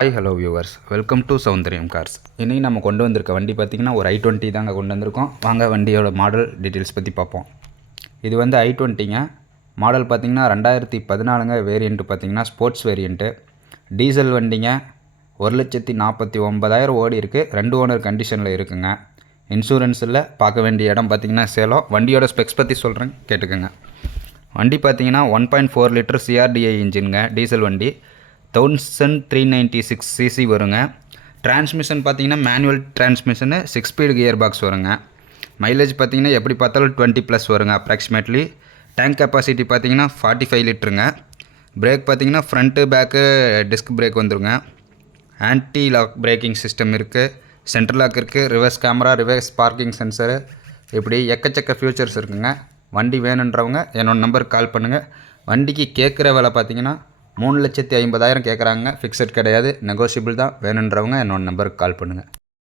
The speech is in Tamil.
Hi hello viewers, welcome to Soundariyam cars. இன்றைக்கி நம்ம கொண்டு வந்திருக்க வண்டி பார்த்திங்கன்னா ஒரு i20 தாங்க கொண்டு வந்திருக்கோம். வாங்க வண்டியோட மாடல் டீட்டெயில்ஸ் பற்றி பார்ப்போம். இது வந்து i20ங்க. மாடல் பார்த்திங்கன்னா 2014ங்க. வேரியண்ட்டு பார்த்திங்கன்னா ஸ்போர்ட்ஸ் வேரியண்ட்டு. டீசல் வண்டிங்க. 1,49,000 ஓடி இருக்குது. 2 ஓனர் கண்டிஷனில் இருக்குங்க. இன்சூரன்ஸ் இல்லை. பார்க்க வேண்டிய இடம் பார்த்திங்கன்னா சேலம். வண்டியோட ஸ்பெக்ஸ் பற்றி சொல்கிறேன், கேட்டுக்கோங்க. வண்டி பார்த்திங்கன்னா 1.4 லிட்டர் CRDI இன்ஜினுங்க. டீசல் வண்டி 1396 cc வருங்க. டிரான்ஸ்மிஷன் பார்த்தீங்கன்னா manual transmission 6 speed gear box வருங்க. மைலேஜ் பார்த்தீங்கன்னா எப்படி பார்த்தாலும் 20+ வருங்க அப்ராக்சிமேட்லி. டேங்க் கெப்பாசிட்டி பார்த்தீங்கன்னா 45 லிட்டருங்க. பிரேக் பார்த்தீங்கன்னா ஃப்ரண்ட்டு பேக்கு டிஸ்க் பிரேக் வந்துருங்க. ஆன்டி லாக் பிரேக்கிங் சிஸ்டம் இருக்குது. சென்ட்ரல் லாக் இருக்குது. Reverse camera, reverse parking sensor, இப்படி எக்கச்சக்க ஃபியூச்சர்ஸ் இருக்குங்க. வண்டி வேணுன்றவங்க என்னோட நம்பருக்கு கால் பண்ணுங்கள். வண்டிக்கு கேட்குற விலை பார்த்தீங்கன்னா 3,50,000 கேட்குறாங்க. ஃபிக்ஸட் கிடையாது, நெகோஷியபிள் தான். வேணுன்றவங்க என்னோட நம்பருக்கு கால் பண்ணுங்கள்.